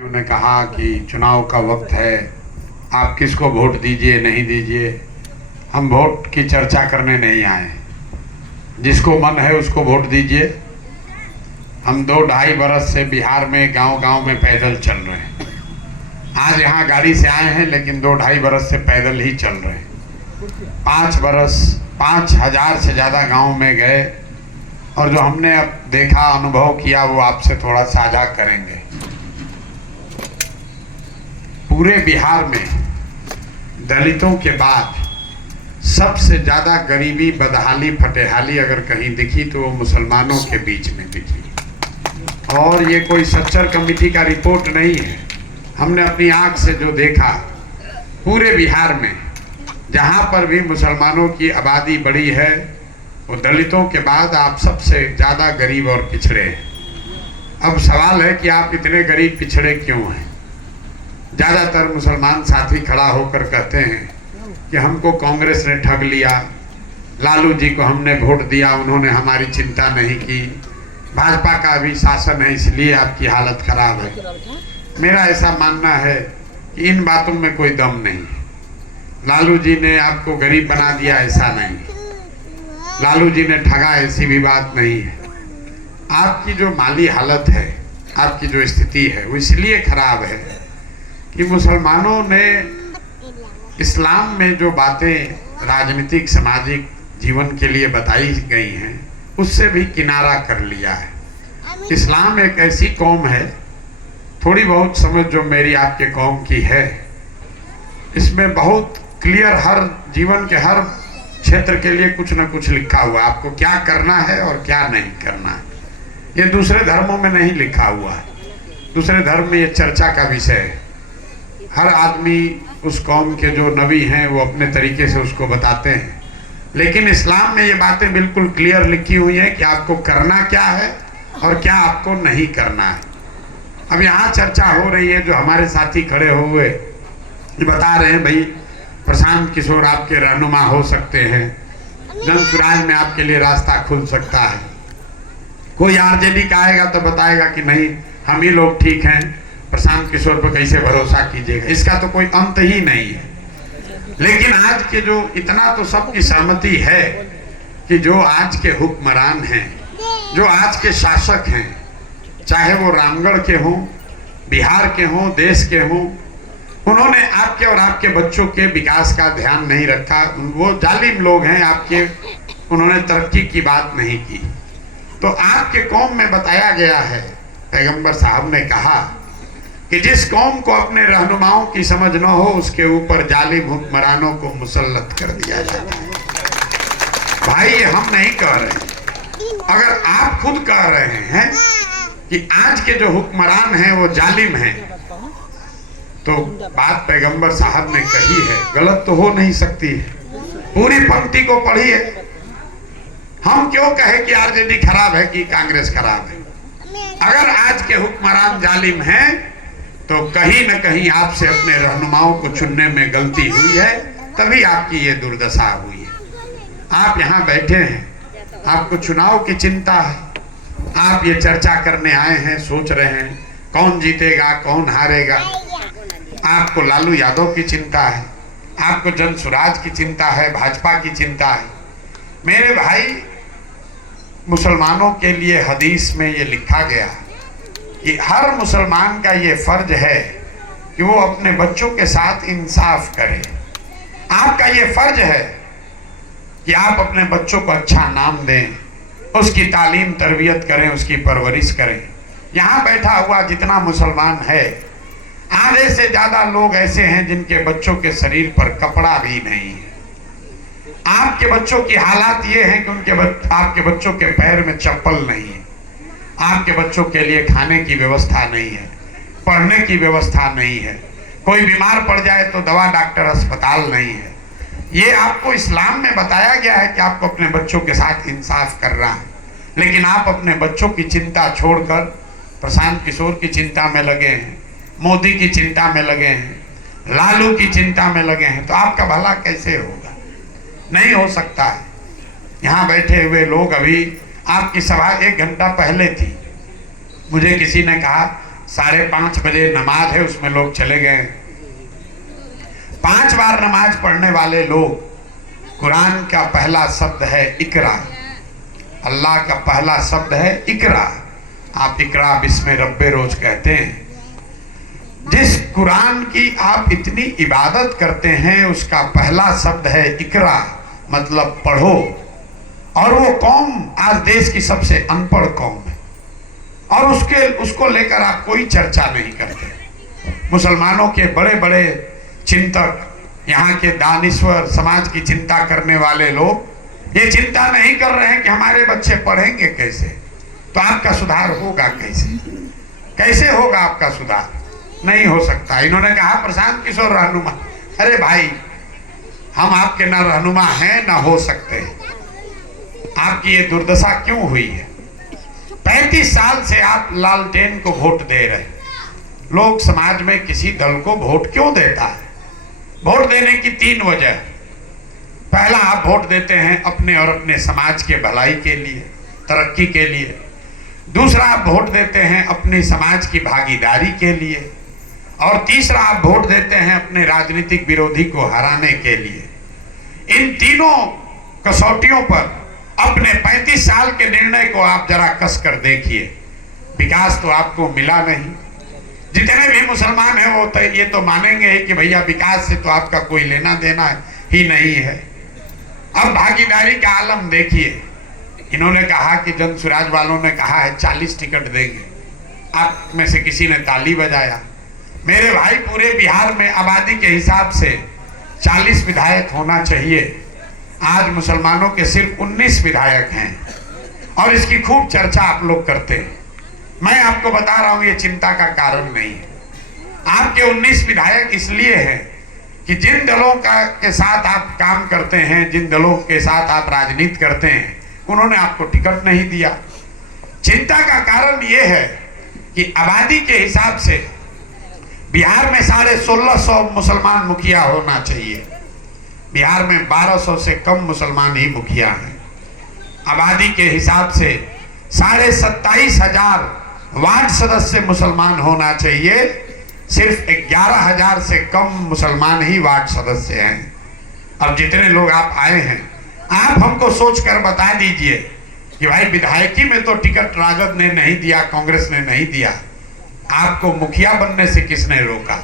उन्होंने कहा कि चुनाव का वक्त है, आप किसको वोट दीजिए नहीं दीजिए। हम वोट की चर्चा करने नहीं आए, जिसको मन है उसको वोट दीजिए। हम 2-2.5 बरस से बिहार में गांव-गांव में पैदल चल रहे हैं। आज यहाँ गाड़ी से आए हैं, लेकिन 2-2.5 बरस से पैदल ही चल रहे हैं। 5 बरस 5,000 से ज़्यादा गांव में गए, और जो हमने अब देखा, अनुभव किया, वो आपसे थोड़ा साझा करेंगे। पूरे बिहार में दलितों के बाद सबसे ज़्यादा गरीबी, बदहाली, फटेहाली अगर कहीं दिखी तो वो मुसलमानों के बीच में दिखी। और ये कोई सच्चर कमेटी का रिपोर्ट नहीं है, हमने अपनी आंख से जो देखा। पूरे बिहार में जहाँ पर भी मुसलमानों की आबादी बढ़ी है, वो दलितों के बाद आप सबसे ज़्यादा गरीब और पिछड़े हैं। अब सवाल है कि आप इतने गरीब पिछड़े क्यों हैं। ज़्यादातर मुसलमान साथी खड़ा होकर कहते हैं कि हमको कांग्रेस ने ठग लिया, लालू जी को हमने वोट दिया, उन्होंने हमारी चिंता नहीं की, भाजपा का भी शासन है इसलिए आपकी हालत खराब है। मेरा ऐसा मानना है कि इन बातों में कोई दम नहीं। लालू जी ने आपको गरीब बना दिया, ऐसा नहीं। लालू जी ने ठगा, ऐसी भी बात नहीं है। आपकी जो माली हालत है, आपकी जो स्थिति है, वो इसलिए खराब है कि मुसलमानों ने इस्लाम में जो बातें राजनीतिक सामाजिक जीवन के लिए बताई गई हैं, उससे भी किनारा कर लिया है। इस्लाम एक ऐसी कौम है, थोड़ी बहुत समझ जो मेरी आपके कौम की है, इसमें बहुत क्लियर हर जीवन के हर क्षेत्र के लिए कुछ न कुछ लिखा हुआ, आपको क्या करना है और क्या नहीं करना है। ये दूसरे धर्मों में नहीं लिखा हुआ है। दूसरे धर्म में ये चर्चा का विषय है। हर आदमी उस कौम के जो नबी हैं वो अपने तरीके से उसको बताते हैं, लेकिन इस्लाम में ये बातें बिल्कुल क्लियर लिखी हुई हैं कि आपको करना क्या है और क्या आपको नहीं करना है। अब यहाँ चर्चा हो रही है, जो हमारे साथी खड़े हुए बता रहे हैं, भाई प्रशांत किशोर आपके रहनुमा हो सकते हैं, जन सुराज में आपके लिए रास्ता खुल सकता है। कोई आरजेडी का आएगा तो बताएगा कि नहीं, हम ही लोग ठीक हैं, प्रशांत किशोर पर कैसे भरोसा कीजिएगा। इसका तो कोई अंत ही नहीं है। लेकिन आज के जो इतना तो सबकी सहमति है कि जो आज के हुक्मरान हैं, जो आज के शासक हैं, चाहे वो रामगढ़ के हों, बिहार के हों, देश के हों, उन्होंने आपके और आपके बच्चों के विकास का ध्यान नहीं रखा। वो जालिम लोग हैं आपके, उन्होंने तरक्की की बात नहीं की। तो आपके कौम में बताया गया है, पैगंबर साहब ने कहा कि जिस कौम को अपने रहनुमाओं की समझ न हो, उसके ऊपर जालिम हुक्मरानों को मुसल्लत कर दिया जाता है। भाई ये हम नहीं कह रहे, अगर आप खुद कह रहे हैं कि आज के जो हुक्मरान हैं वो जालिम हैं, तो बात पैगंबर साहब ने कही है, गलत तो हो नहीं सकती है। पूरी पंक्ति को पढ़िए। हम क्यों कहे कि आरजेडी खराब है कि कांग्रेस खराब है। अगर आज के हुक्मरान जालिम हैं तो कहीं न कहीं आपसे अपने रहनुमाओं को चुनने में गलती हुई है, तभी आपकी ये दुर्दशा हुई है। आप यहाँ बैठे हैं, आपको चुनाव की चिंता है, आप ये चर्चा करने आए हैं, सोच रहे हैं कौन जीतेगा कौन हारेगा। आपको लालू यादव की चिंता है, आपको जन सुराज की चिंता है, भाजपा की चिंता है। मेरे भाई, मुसलमानों के लिए हदीस में ये लिखा गया कि हर मुसलमान का ये फर्ज है कि वो अपने बच्चों के साथ इंसाफ करे। आपका ये फर्ज है कि आप अपने बच्चों को अच्छा नाम दें, उसकी तालीम तरबियत करें, उसकी परवरिश करें। यहाँ बैठा हुआ जितना मुसलमान है, आधे से ज़्यादा लोग ऐसे हैं जिनके बच्चों के शरीर पर कपड़ा भी नहीं है। आपके बच्चों की हालात ये है कि आपके बच्चों के पैर में चप्पल नहीं है, आपके बच्चों के लिए खाने की व्यवस्था नहीं है, पढ़ने की व्यवस्था नहीं है, कोई बीमार पड़ जाए तो दवा डॉक्टर अस्पताल नहीं है। ये आपको इस्लाम में बताया गया है कि आपको अपने बच्चों के साथ इंसाफ करना है, लेकिन आप अपने बच्चों की चिंता छोड़कर प्रशांत किशोर की चिंता में लगे हैं, मोदी की चिंता में लगे हैं, लालू की चिंता में लगे हैं। तो आपका भला कैसे होगा? नहीं हो सकता है। यहाँ बैठे हुए लोग, अभी आपकी सभा 1 घंटा पहले थी, मुझे किसी ने कहा 5:30 बजे नमाज है, उसमें लोग चले गए। 5 बार नमाज पढ़ने वाले लोग, कुरान का पहला शब्द है इकरा, अल्लाह का पहला शब्द है इकरा। आप इकरा बिस्मे रब्बे रोज कहते हैं। जिस कुरान की आप इतनी इबादत करते हैं उसका पहला शब्द है इकरा, मतलब पढ़ो। और वो कौम आज देश की सबसे अनपढ़ कौम है और उसको लेकर आप कोई चर्चा नहीं करते। मुसलमानों के बड़े बड़े चिंतक, यहाँ के दानिश्वर, समाज की चिंता करने वाले लोग ये चिंता नहीं कर रहे हैं कि हमारे बच्चे पढ़ेंगे कैसे, तो आपका सुधार होगा कैसे? कैसे होगा आपका सुधार? नहीं हो सकता। इन्होंने कहा प्रशांत किशोर रहनुमा, अरे भाई हम आपके ना रहनुमा हैं ना हो सकते। आपकी ये दुर्दशा क्यों हुई है? 35 साल से आप लालटेन को वोट दे रहे। लोग समाज में किसी दल को वोट क्यों देता है? वोट देने की 3 वजह। पहला, आप वोट देते हैं अपने और अपने समाज के भलाई के लिए, तरक्की के लिए। दूसरा, आप वोट देते हैं अपनी समाज की भागीदारी के लिए। और तीसरा, आप वोट देते हैं अपने राजनीतिक विरोधी को हराने के लिए। इन तीनों कसौटियों पर अपने 35 साल के निर्णय को आप जरा कस कर देखिए। विकास तो आपको मिला नहीं। जितने भी मुसलमान हैं वो ये तो मानेंगे कि भैया विकास से तो आपका कोई लेना देना ही नहीं है। अब भागीदारी का आलम देखिए। इन्होंने कहा कि जन स्वराज वालों ने कहा है 40 टिकट देंगे। आप में से किसी ने ताली बजाया। मेरे भाई, पूरे बिहार में आबादी के हिसाब से 40 विधायक होना चाहिए। आज मुसलमानों के सिर्फ 19 विधायक हैं और इसकी खूब चर्चा आप लोग करते हैं। मैं आपको बता रहा हूं ये चिंता का कारण नहीं है। आपके 19 विधायक इसलिए हैं कि जिन दलों के साथ आप काम करते हैं, जिन दलों के साथ आप राजनीति करते हैं, उन्होंने आपको टिकट नहीं दिया। चिंता का कारण ये है कि आबादी के हिसाब से बिहार में 1650 मुसलमान मुखिया होना चाहिए। बिहार में 1200 से कम मुसलमान ही मुखिया हैं। आबादी के हिसाब से 27,500 वार्ड सदस्य मुसलमान होना चाहिए। सिर्फ 11,000 से कम मुसलमान ही वार्ड सदस्य हैं। अब जितने लोग आप आए हैं, आप हमको सोचकर बता दीजिए कि भाई विधायकी में तो टिकट राजद ने नहीं दिया, कांग्रेस ने नहीं दिया। आपको मुखिया बनने से किसने रोका?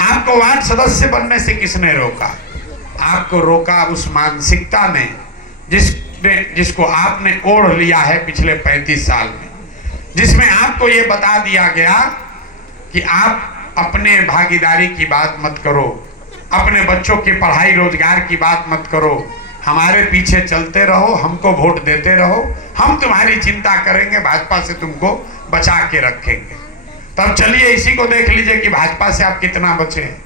आपको वार्ड सदस्य बनने से किसने रोका? आपको रोका उस मानसिकता ने जिसको आपने ओढ़ लिया है पिछले 35 साल में, जिसमें आपको ये बता दिया गया कि आप अपने भागीदारी की बात मत करो, अपने बच्चों की पढ़ाई रोजगार की बात मत करो, हमारे पीछे चलते रहो, हमको वोट देते रहो, हम तुम्हारी चिंता करेंगे, भाजपा से तुमको बचा के रखेंगे। तब चलिए इसी को देख लीजिए कि भाजपा से आप कितना बचे हैं।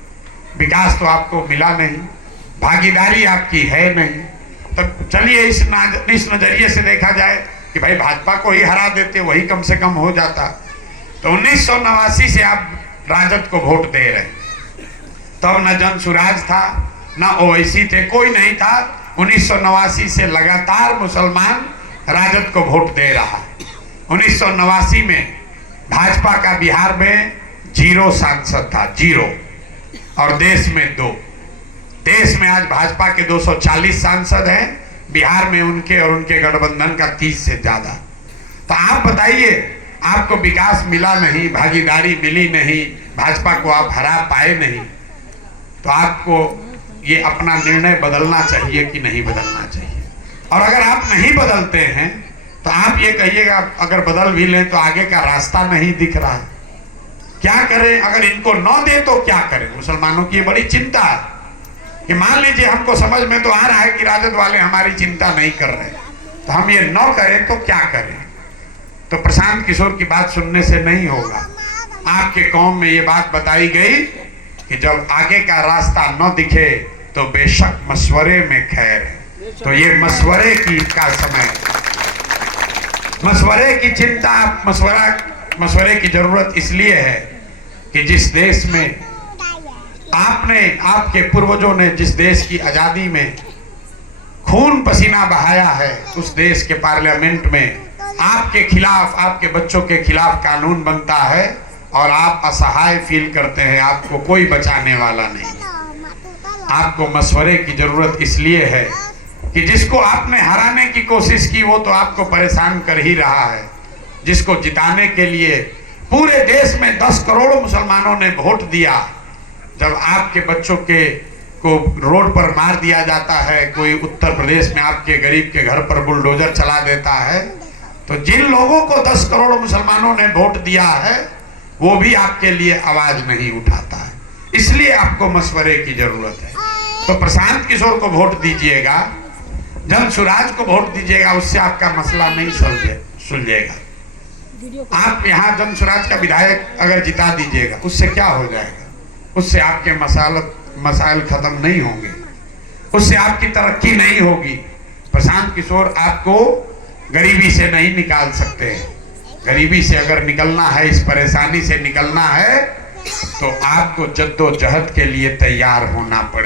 विकास तो आपको मिला नहीं, भागीदारी आपकी है नहीं। तो चलिए इस नजरिए से देखा जाए कि भाई भाजपा को ही हरा देते, वही कम से कम हो जाता। तो 1989 से आप राजद को वोट दे रहे। तब न जन स्वराज था, न ओवैसी थे, कोई नहीं था। 1989 से लगातार मुसलमान राजद को वोट दे रहा। 1989 में भाजपा का बिहार में 0 सांसद था, 0, और देश में 2। देश में आज भाजपा के 240 सांसद हैं, बिहार में उनके और उनके गठबंधन का 30 से ज्यादा। तो आप बताइए, आपको विकास मिला नहीं, भागीदारी मिली नहीं, भाजपा को आप हरा पाए नहीं, तो आपको ये अपना निर्णय बदलना चाहिए कि नहीं बदलना चाहिए? और अगर आप नहीं बदलते हैं तो आप ये कहिएगा अगर बदल भी लें तो आगे का रास्ता नहीं दिख रहा है, क्या करें? अगर इनको न दे तो क्या करें? मुसलमानों की ये बड़ी चिंता है कि मान लीजिए हमको समझ में तो आ रहा है कि राजद वाले हमारी चिंता नहीं कर रहे, तो हम ये न करें तो क्या करें? तो प्रशांत किशोर की बात सुनने से नहीं होगा। आपके कौम में ये बात बताई गई कि जब आगे का रास्ता न दिखे तो बेशक मशवरे में खैर है। तो ये मशवरे की का समय, मशवरे की चिंता, मशवरे की जरूरत इसलिए है कि जिस देश में आपके पूर्वजों ने जिस देश की आजादी में खून पसीना बहाया है, उस देश के पार्लियामेंट में आपके खिलाफ, आपके बच्चों के खिलाफ कानून बनता है और आप असहाय फील करते हैं, आपको कोई बचाने वाला नहीं, आपको मशवरे की जरूरत इसलिए है कि जिसको आपने हराने की कोशिश की वो तो आपको परेशान कर ही रहा है। जिसको जिताने के लिए पूरे देश में 10 करोड़ मुसलमानों ने वोट दिया, जब आपके बच्चों के को रोड पर मार दिया जाता है, कोई उत्तर प्रदेश में आपके गरीब के घर पर बुलडोजर चला देता है, तो जिन लोगों को 10 करोड़ मुसलमानों ने वोट दिया है वो भी आपके लिए आवाज नहीं उठाता है। इसलिए आपको मशवरे की जरूरत है। तो प्रशांत किशोर को वोट दीजिएगा, जनसुराज को वोट दीजिएगा, उससे आपका मसला नहीं सुलझेगा। आप यहाँ जनसुराज का विधायक अगर जिता दीजिएगा, उससे क्या हो जाएगा? उससे आपके मसाइल खत्म नहीं होंगे, उससे आपकी तरक्की नहीं होगी। प्रशांत किशोर आपको गरीबी से नहीं निकाल सकते हैं। गरीबी से अगर निकलना है, इस परेशानी से निकलना है, तो आपको जद्दोजहद के लिए तैयार होना पड़ेगा।